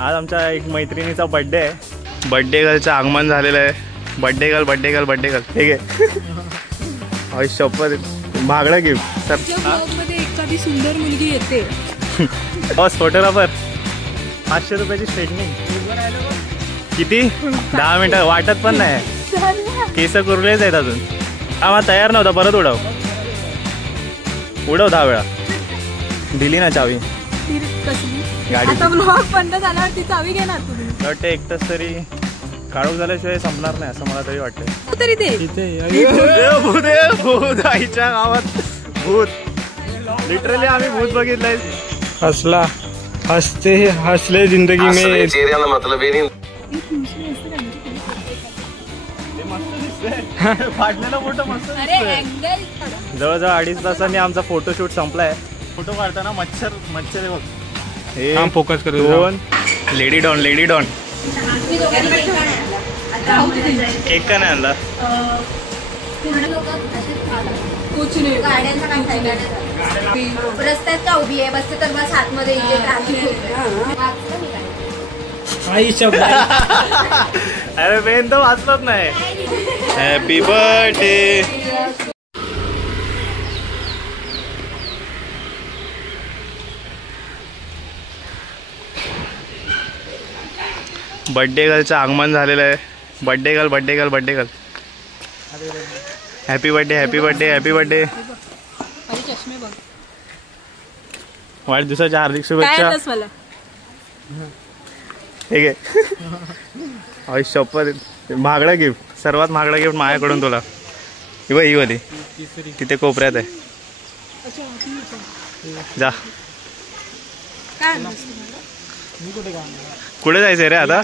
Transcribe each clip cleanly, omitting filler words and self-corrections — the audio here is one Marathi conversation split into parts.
आज आमच्या एक मैत्रिणीचा बर्थडे आहे. बर्थडे गर्लचं आगमन झालेलं आहे. Birthday girl birthday girl birthday girl ठीक आहे. शपथ महागडा गिफ्ट सर. मध्ये एखादी सुंदर मुलगी येते बस फोटोग्राफर 500 रुपयाची स्ट्रेटनिंग. किती 10 मिनिटं वाटत पण नाही. केस कुरलेच आहेत अजून. हा तयार नव्हता परत उडव 10 वेळा. दिली ना चावी गाडी. आता ब्लॉग बंद झाल्यावर ती चावी घेणार तुम्ही. वाटतं एक तास तरी काढूक झाल्याशिवाय संपणार नाही असं मला तरी वाटतंय. तरी ते भूत आईच्या गावात भूत. लिटरली आम्ही भूत बघितलंय. हसला हसले जिंदगी में. मतलब फाटलेला फोटो मस्त. जवळजवळ 2.5 तासांनी आमचा फोटोशूट संपलाय. फोटो काढताना मच्छर बघ. हे फोकस कर. दोन लेडी डॉन केक का नाही आणला. रस्त्यात का उभी आहे बसते तर बस आतमध्ये अरे मेन तर वाचलंच नाही. Happy birthday. बर्थडे गर्लचं आगमन झालेलं आहे. Birthday girl birthday girl birthday girl. Happy birthday happy birthday happy birthday. वाढदिवसाच्या हार्दिक शुभेच्छा. ठीक आहे. शपथ महागडा गिफ्ट. सर्वात महागडा गिफ्ट माझ्याकडून तुला. ही वाली तिथे कोपऱ्यात आहे. जा. कुठे जायचंय रे आता.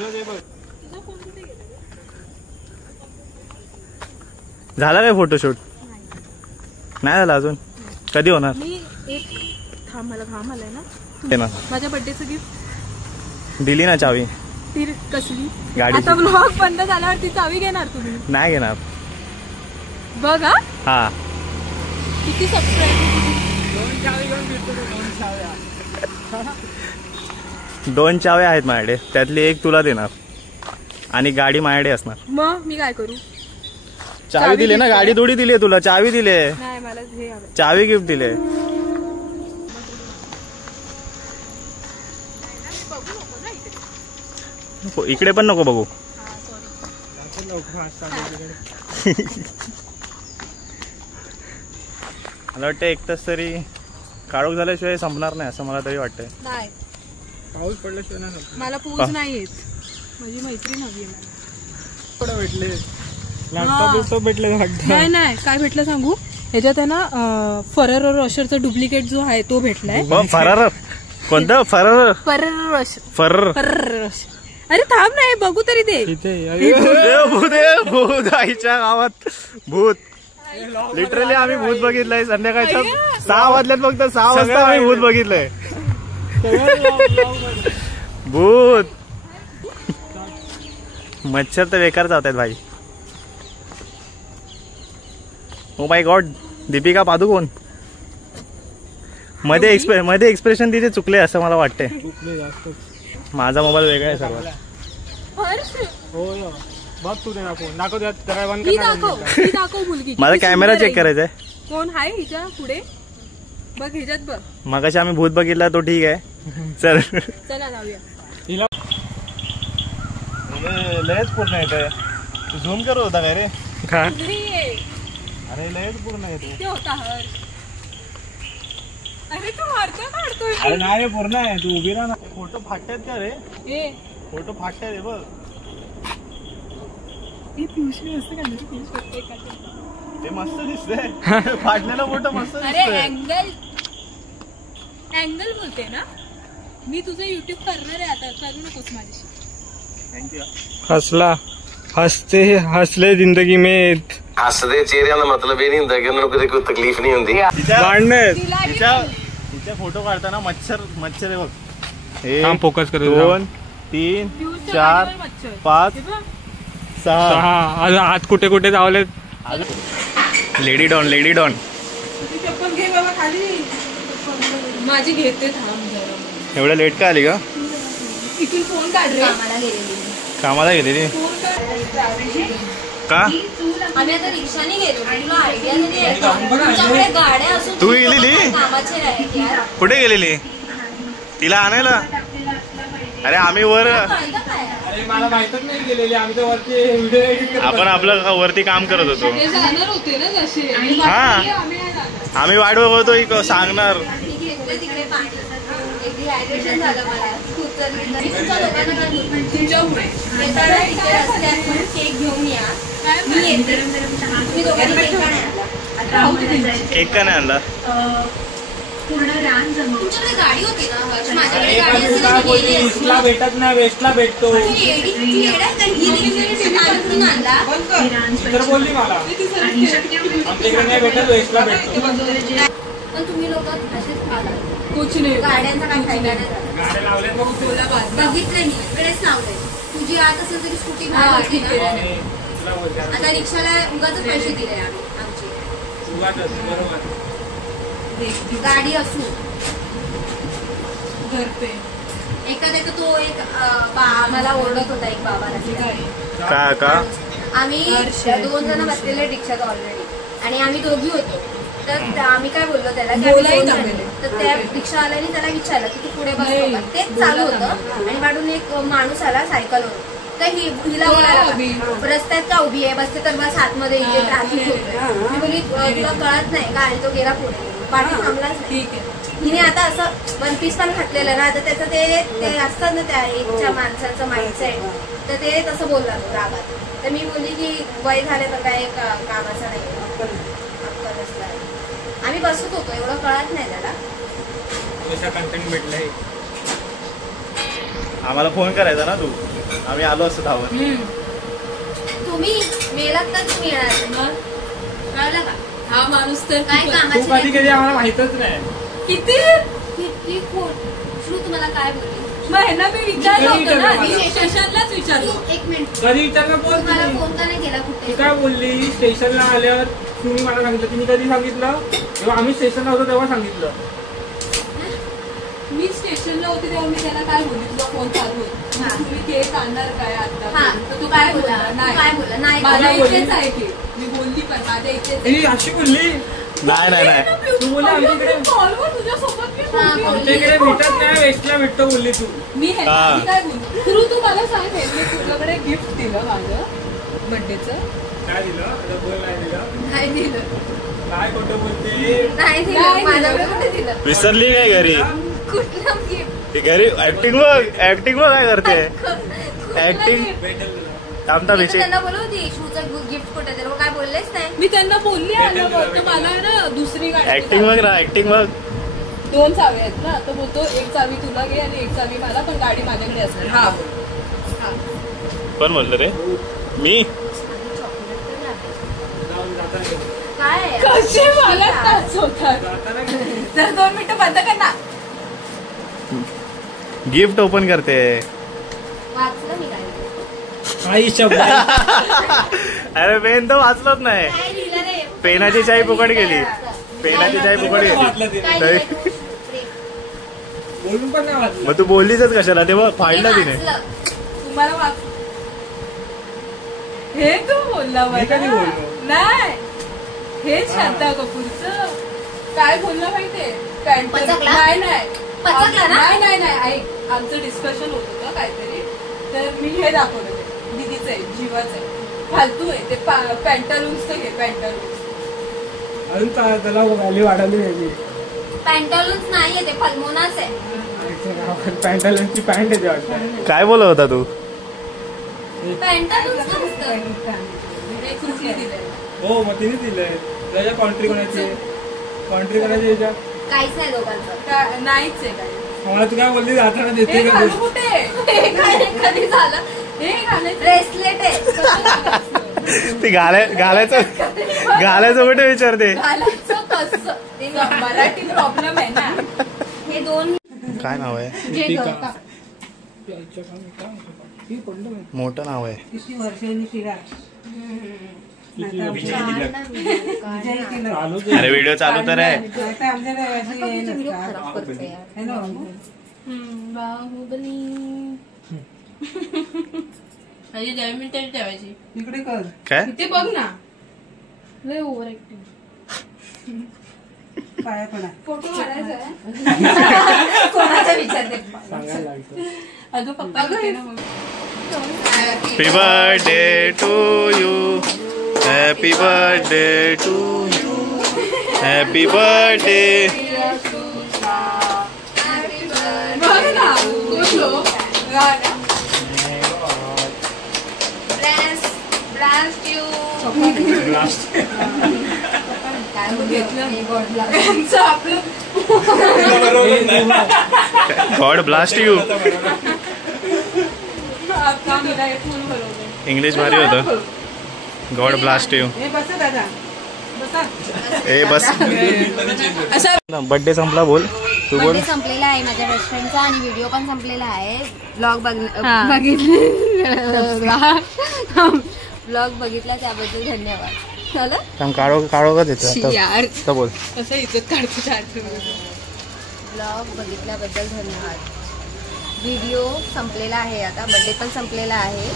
झाला काय फोटोशूट. नाही झाला अजून. कधी होणार. मला घाम आलाय ना. माझ्या बर्थडेचं गिफ्ट दिली ना चावी. ती कसली गाडी. आता ब्लॉग बंद झाल्यावर ती चावी घेणार तुम्ही. नाही घेणार. बघ हा किती सबस्क्राईब. 2 चाव्या आहेत माझ्याकडे. त्यातली एक तुला देणार आणि गाडी माझ्याकडे असणार. मग मी काय करू. चावी दिली ना. गाडी थोडी दिली तुला. चावी दिले. नाही मला हे हवं. चावी गिफ्ट दिले. इकडे पण नको बघू. मला वाटतं एक तास तरी काढूक झाल्याशिवाय संपणार नाही असं मला तरी वाटतंय. नाही पाऊस पडल्याशिवाय मला पोच नाही येत. माझी मैत्रीण हवी आहे मला. भेटले लॅपटॉप भेटले. नाही काय भेटलं सांगू. ह्याच्यात आहे ना फरार रॉशरचा डुप्लिकेट जो आहे तो भेटलाय. फरार कोणतं. फरार. अरे थांब नाही बघू तरी दे. भूत आईच्या गावात भूत. लिटरली आम्ही भूत बघितलंय. संध्याकाळच्या 6 वाजल्यात फक्त 6 वाजता आम्ही भूत बघितलंय. भूत. मच्छर तर बेकार जात आहेत भाई. Oh my God. Deepika Padukone. मध्ये एक्सप्रेशन तिथे चुकले असं मला वाटतंय. माझा मोबाईल वेगळा आहे सर्वात. माझा कॅमेरा चेक करायचा आहे. कोण आहे हिच्या पुढे बघ. ह्याच्यात बघ. मगाशी आम्ही भूत बघितला तो ठीक आहे. चला जाऊया. लयच पूर्ण येतोय. झूम करत होता काय रे. अरे लयच पूर्ण येतो. अरे तू मारतो काढतोय. अरे नाही पूर्ण आहे. तू उभी राहा ना. फोटो फाटतायत का रे. फोटो फाटताय रे बघ. ते मस्त दिसतंय. फाटलेला फोटो मस्त दिसतोय. अँगल बोलते ना मी. तुझं युट्यूब करणार आहे आता. करू नकोस माझ्याशी. थँक्यू. हसला हसले जिंदगी में. हसदे चेहरे का मतलब ये नहीं होता कि उन्हें कोई तकलीफ नहीं होती. तिच्या फोटो काढताना मच्छर बघ. हे फोकस कर. 2 3 4 5 6. हात कुठे कुठे जावले. Lady don. चप्पल घे बाबा खाली. माझी घेते थांब जरा. एवढ्या लेट का आली का. इथून फोन काढ रे. कामाला गेलेली का? आम्ही आता रिक्षाने गेलो. तुला आयडिया नाही तुमच्याकडे गाड्या असून तू गेलेली? कामाचे नाही यार. कुठे गेलेली तिला आणायला? अरे आम्ही वर, अरे मला माहितच नाही गेलेली. आम्ही तर वरती व्हिडिओ एडिट करत आपण आपलं वरती काम करत होतो. ते जाणार होते ना जसे. हा आम्ही वाट बघतो सांगणार. मी घेतलं तिकडे पाणी. एक डिहायड्रेशन झालं मला. मी तुमच्या लोकांना काय बोलतो? तुमच्यामुळे येताना तिथे रस्त्यातून केक घेऊन या. मी येते. तुम्ही दोघांनी केक का नाही आणला? केक का नाही आणला? तुमच्याकडे गाडी होती ना हर्ष? माझ्याकडे गाडी असेल तर मी गेली असती. ईस्टला भेटत नाही, वेस्टला भेटतो. तू येडा आहे का? ही रिक्षाने गाडी कुठून आणला? तर बोलली मला आमच्याकडे नाही भेटत, वेस्टला भेटतो. पण तुम्ही लोक असेच आलात. कुछ नाही. गाड्यांचा काय फायदा नाही झाला. गाड्या लावल्यात मग बघितलंय मी. इकडेच लावलंय. तुझी आत असेल तरी स्कूटी हा, बाहेर ठीक होती ना. आहे. तुला बोलते आता रिक्षाला उगाच पैसे दिले आमचे. उगाचच, बरोबर. गाडी असू घर पे एखाद्या तो एक आम्हाला ओरडत होता एक बाबा का आम्ही 2 जण बसलेले रिक्षात ऑलरेडी आणि आम्ही दोघी होतो. तर आम्ही काय बोललो त्याला की आम्ही 2 जण आहे. तर त्या रिक्षावाल्याने त्याला विचारलं की तू पुढे बसतो का? तेच चालू होतं आणि वाढून एक माणूस आला सायकलवर. तर हिला बोलायला रस्त्यात का उभी आहे? बसते तर बस आतमध्ये इथे ट्रॅफिक होतोय. मी बोलली तुला कळत नाही का? आणि तो गेला पुढे. पाठी थांबलाच नाही. ठीक आहे. हिने आता असं 1 पीस पण घातलेलं ना. तर त्याचं ते असतं ना त्या एकच्या माणसाचं माइंडसेट. तर ते तसं बोलला तो रागात. तर मी बोलली की वय झाले तर काय कामाचं नाही. अक्कल असला. आम्ही बसत होतो. एवढं कळत नाही त्याला. पैसा कंटेंट भेटलाय. आम्हाला फोन करायचा ना तू, आम्ही आलो असतो धावत. तुम्ही मेलात तर तुम्ही येणार. कळलं का? हा माणूस तर काय तू कामाची कधी नाही. कधी आम्हाला माहितच नाही. किती किती खोट. श्रू तुम्हाला काय बोलली? मग ह्यांना मी विचारलं होतं ना. मी मी स्टेशनलाच विचारलं. एक मिनिट. कधी विचारलं बोल मला तुम्ही. फोन का नाही केला तू कुठे? काय बोलली? स्टेशनला आल्यावर तुम्ही मला सांगितलं. तिने कधी सांगितलं? तेव्हा आम्ही स्टेशनला होतो तेव्हा सांगितलं. मी स्टेशनला होते तेव्हा मी त्याला काय बोलली? तुझा फोन चालू होता. हा. तुम्ही केक आणणार काय आता? हा. तर तू काय बोलला? नाही. काय बोलला? नाही. माझ्या काय बोलली? इथेच आहे की मी बोलली पण माझ्या इथेच ही अशी बोलली. नाही तू बोलली आमच्याकडे कॉलवर तुझ्यासोबत मी बोलली. आमच्याकडे भेटत नाही, वेस्टला भेटतो बोलली तू. मी हा. ह्याला काय बोलली? गुरु तू मला सांग मी तुझ्याकडे गिफ्ट दिलं माझं बर्थडेचं. काय दिलं? आता बोल. नाही दिलं. नाही दिलं. काय खोटं बोलते? नाही दिलं. नाही माझ्याकडे दिलं. कुठे दिलं? विसरली काय घरी? कुठलं गिफ्ट? ती घरी ऍक्टिंग बघ, ऍक्टिंग बघ काय करते. ऍक्टिंग भेटेल तुला. थांबता मी विषय. त्यांना बोलवती शूचं गिफ्ट कुठे दिलं? काय बोललेच नाही. मी त्यांना बोलली आलं बोलतो मला आहे ना दुसरी गाडी ऍक्टिंग बघ ना, ऍक्टिंग बघ. 2 चावी आहेत ना. तर बोलतो एक चावी तुला घे आणि एक चावी मला, पण गाडी माझ्याकडे असणार. हा पण बोललं रे मी. जाऊन जाताना घे. काय आहे? कसे मला तास होतात. जाताना घे. जर 2 मिनिटं बंद कर ना. गिफ्ट ओपन करते. वाचलं मी काय? काही शब्द अरे पेन तर वाचलंच नाही. काय लिहिलं रे? पेनाची चावी फुकट गेली. पेनाची चावी फुकट वाचलं गेली. ते. काय तरी- लिहिलं तू? रे. बोलून पण नाही वाचलं. मग तू बोललीच कशाला? तेव्हा फाडलं मी तिने. वाचलं. तुम्हाला वाच हे तू बोलला मी कधी मला. बोललो? नाही हे श्रद्धा कपूरचं काय बोललं माहितीये? पचकला? नाही नाही पचकला ना? नाही नाही नाही ऐक, आमचं डिस्कशन होत होतं काहीतरी. तर मी हे दाखवलं ते दिदीचं आहे, जीवाचं आहे, फालतू आहे ते. पॅन्टालून्सचं घे. पॅन्टालून्स अजून त्याला व्हॅल्यू वाढवली वेगळी. पॅन्टालून्स नाहीये ते फलमोनाच आहे. पॅन्टालूनची पॅन्ट येते वाटतं. काय बोलत होता तू? पॅन्टालून्स नसतं. हे कुठली दिलंय? हो मग तिने दिलंय. त्याच्या कॉन्ट्री कोणाची? कॉन्ट्री करायची याच्या. काहीच नाही दोघांचं. नाहीच आहे काही. मला तू काय बोलली? जाताना देते हे का घालू तू? कुठे? हे काय कधी झालं? हे घालायचं ब्रेसलेट आहे. ती घालायचं कुठे विचारते. घालायचं कसं? ते मराठी प्रॉब्लेम आहे ना. हे 2 काय नाव आहे? मोठं नाव आहे. अरे व्हिडिओ चालू तर आहे. बाहुबली माझी 10 मिनिटाची ठेवायची. इकडे कर. काय इथे बघ ना. लय ओव्हर ऍक्टिंग. पाया पडा. फोटो काढायचा आहे. कोणाचा विचारते सांगायला लागतं. अगं पप्पा होते ना मग. Happy birthday to you happy birthday to you happy birthday बघ ना बोलो गाणं. ब्लास्ट यू काय घेतलं मी बोलला त्यांचं आपलं गॉड ब्लास्ट यू आता मला एक फोन बरोबर. इंग्लिश भारी होतं गॉड ब्लास्ट यू हे बसा दादा बसा. ए बस असं बर्थडे संपला बोल तू बोल बर्थडे संपलेला आहे माझ्या बेस्ट फ्रेंडचा आणि व्हिडिओ पण संपलेला आहे. ब्लॉग बघितला त्याबद्दल धन्यवाद. झालं थांब, काढो काढो का देतो यार आता बोल कसं इज्जत काढतो चार्ट. ब्लॉग बघितल्याबद्दल धन्यवाद. व्हिडिओ संपलेला आहे आता बर्थडे पण संपलेला आहे.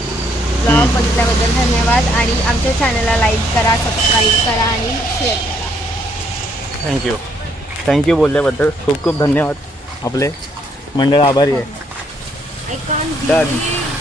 ब्लॉग बघितल्याबद्दल धन्यवाद आणि आमच्या चॅनलला लाईक करा सबस्क्राईब करा आणि शेअर करा. थँक्यू बोलल्याबद्दल खूप खूप धन्यवाद. आपले मंडळ आभारी आहे. I can't Done. believe